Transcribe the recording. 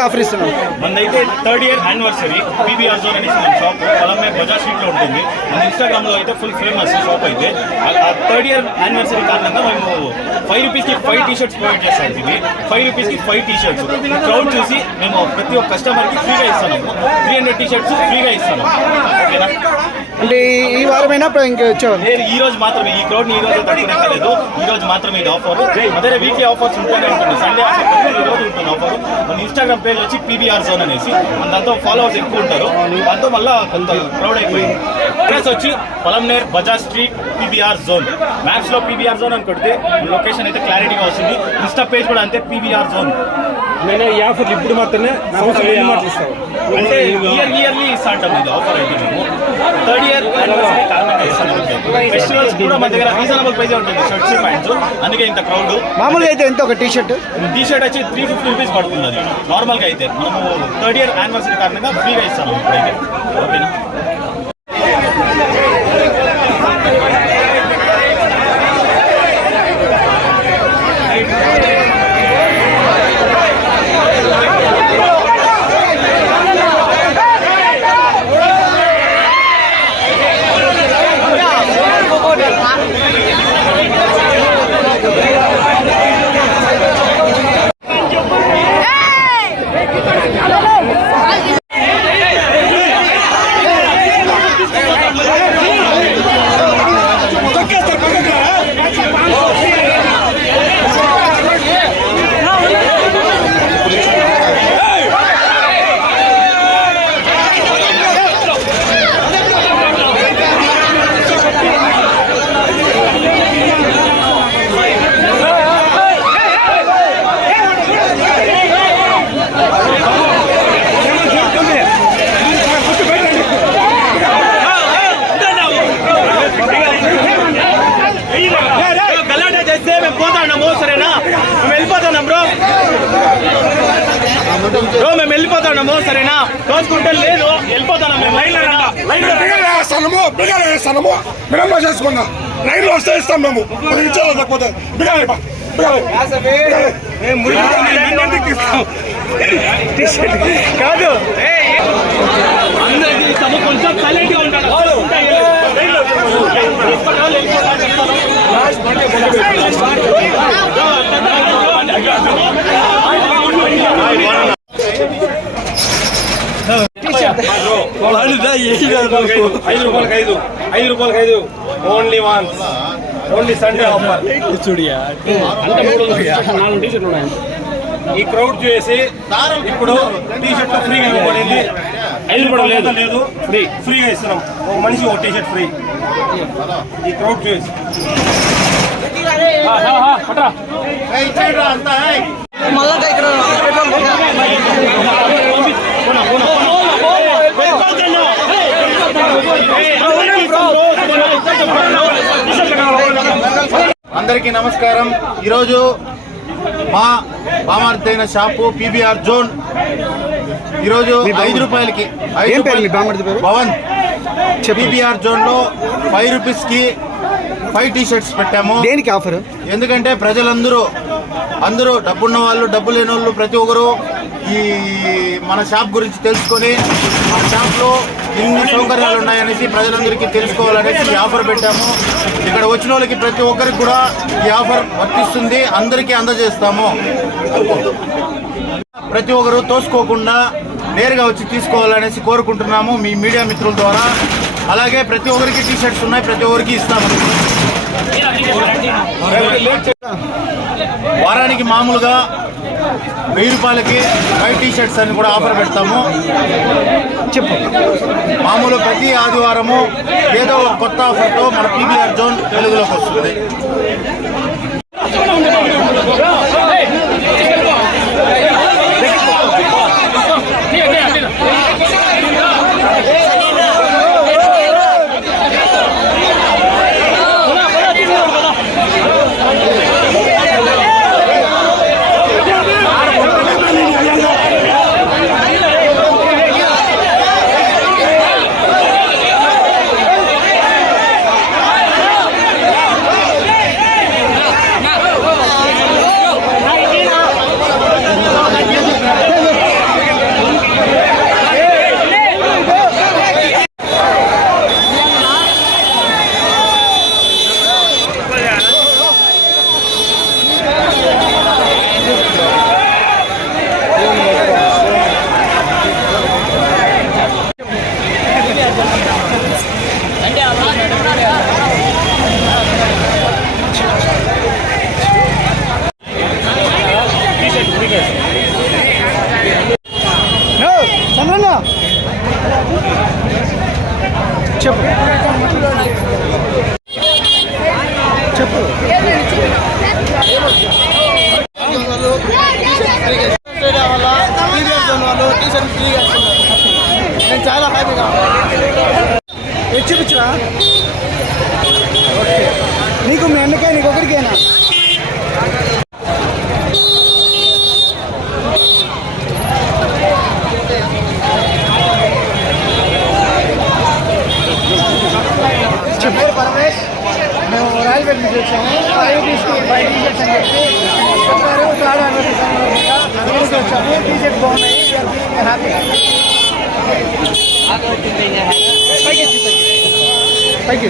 దేనికి ఆఫర్ ఇస్తున్నాం? మనదైతే 3rd year anniversary PBR zone అనేసి మన షాప్ పొలంమే బజార్ స్ట్రీట్ లో ఉంటుంది. మన ఇన్స్టాగ్రామ్ లో అయితే ఫుల్ ఫేమస్ షాప్ అయితే. ఆ 3rd year యానివర్సరీ కారణంగా మేము 5 రూపీస్కి 5 టీ-షర్ట్స్ ప్రొవైడ్ చేస్తాం. ఇది 5 రూపీస్కి 5 టీ-షర్ట్స్ క్రౌడ్ చూసి మేము ప్రతి ఒక్క కస్టమర్కి ఫ్రీగా ఇస్తున్నాము. 300 టీ-షర్ట్స్ ఫ్రీగా ఇస్తాము. ఓకేనా? అంటే ఈ వారమైనా ఇంకా వచ్చేవాళ్ళు ఈ రోజు మాత్రమే ఈ క్రౌడ్ ఈ రోజు తట్టుకోలేదు. ఈ రోజు మాత్రమే ఇది ఆఫర్. అదే వీక్లీ ఆఫర్స్ ఉంటూనే ఉంటుంది. సండే ఆఫర్ ఈ రోజు ఉంటుంది ఆఫర్. మన ఇన్స్టాగ్రామ్ పేజ్ వచ్చి పీబీఆర్ జోన్ అనేసి దాంతో ఫాలోవర్స్ ఎక్కువ ఉంటారు. దాంతో మళ్ళీ కొంత క్రౌడ్ అయిపోయింది. అడ్రస్ వచ్చి పొలంనేర్ బజార్ స్ట్రీట్ పీబీఆర్ జోన్. మ్యాప్స్ లో పీబీఆర్ జోన్ అని కొడితే లొకేషన్ అయితే క్లారిటీగా వస్తుంది. ఇన్స్టా పేజ్ కూడా అంతే పీబీఆర్ జోన్. నేను ఈ ఆఫర్ ఇప్పుడు మాత్రమే అంటే ఇయర్లీ ఇస్తా అంటాం. ఇది ఆఫర్ అయితే మేము 3rd year ఫెస్టివల్స్ కూడా మన దగ్గర రీజనబుల్ ప్రైస్ ఉంటుంది. షర్ట్స్ ప్యాంట్స్ అందుకే ఇంత క్రౌడ్. మామూలుగా అయితే ఎంత ఒక టీ-షర్ట్ వచ్చి 350 రూపీస్ పడుతుంది. అది నార్మల్గా అయితే మనము 3rd year యానివర్సరీ కారణంగా ఫ్రీగా ఇస్తాము ఇప్పుడైతే. ఓకేనా? మేము వెళ్ళిపోతాము. సరేనా? దోచుకుంటే లేదు వెళ్ళిపోతాను. మేము మేము చేసుకున్నాం. లైన్ లో వస్తే ఇస్తాం. మేము ఇచ్చేకపోతే కాదు అందరికి ఇస్తాము. కొంచెం సైలెంట్ గా ఉంటాడు. ₹5 only once. Only Sunday offer. ఈ క్రౌడ్ చేసి ఇప్పుడు టీ-షర్ట్ ఫ్రీగా ఇవ్వబడింది. 5 రూపాయలు లేదు ఫ్రీగా ఇస్తున్నాం. ఒక మనిషి ఒక టీ-షర్ట్ ఫ్రీ. ఈ క్రౌడ్ చేసి అందరికీ నమస్కారం. ఈరోజు మా బామార్దైన షాపు పీబీఆర్ జోన్. ఈరోజు 5 రూపాయలకి భవన్ పీబీఆర్ జోన్ లో 5 రూపీస్కి 5 టీ-షర్ట్స్ పెట్టాము. దేనికి ఆఫర్? ఎందుకంటే అందరూ డబ్బున్న వాళ్ళు డబ్బు లేని వాళ్ళు ప్రతి ఒక్కరు ఈ మన షాప్ గురించి తెలుసుకొని మన షాప్లో ఎన్ని సౌకర్యాలు ఉన్నాయనేసి ప్రజలందరికీ తెలుసుకోవాలనేసి ఈ ఆఫర్ పెట్టాము. ఇక్కడ వచ్చిన వాళ్ళకి ప్రతి ఒక్కరికి కూడా ఈ ఆఫర్ వర్తిస్తుంది. అందరికీ అందజేస్తాము. ప్రతి ఒక్కరు తోసుకోకుండా నేరుగా వచ్చి తీసుకోవాలనేసి కోరుకుంటున్నాము మీ మీడియా మిత్రుల ద్వారా. అలాగే ప్రతి ఒక్కరికి టీ-షర్ట్స్ ఉన్నాయి. ప్రతి ఒక్కరికి ఇస్తాము. వారానికి మామూలుగా 1000 రూపాయలకి 5 టీ-షర్ట్స్ అని కూడా ఆఫర్ పెడతాము. చెప్పు. మామూలు ప్రతి ఆదివారము ఏదో ఒక కొత్త ఆఫర్తో మన పీబీఆర్ జోన్ వెలుగులోకి వస్తుంది. నీకు మీ అన్నకే నీకు ఒకరికేనా? పరమేష్, మేము రాయలపేట నుంచి వచ్చాము. 5 టీషర్ట్స్ అని చెప్పి చెప్పారు. వచ్చాము. టీషర్ట్ బాగున్నాయి. హ్యాపీ. పైకి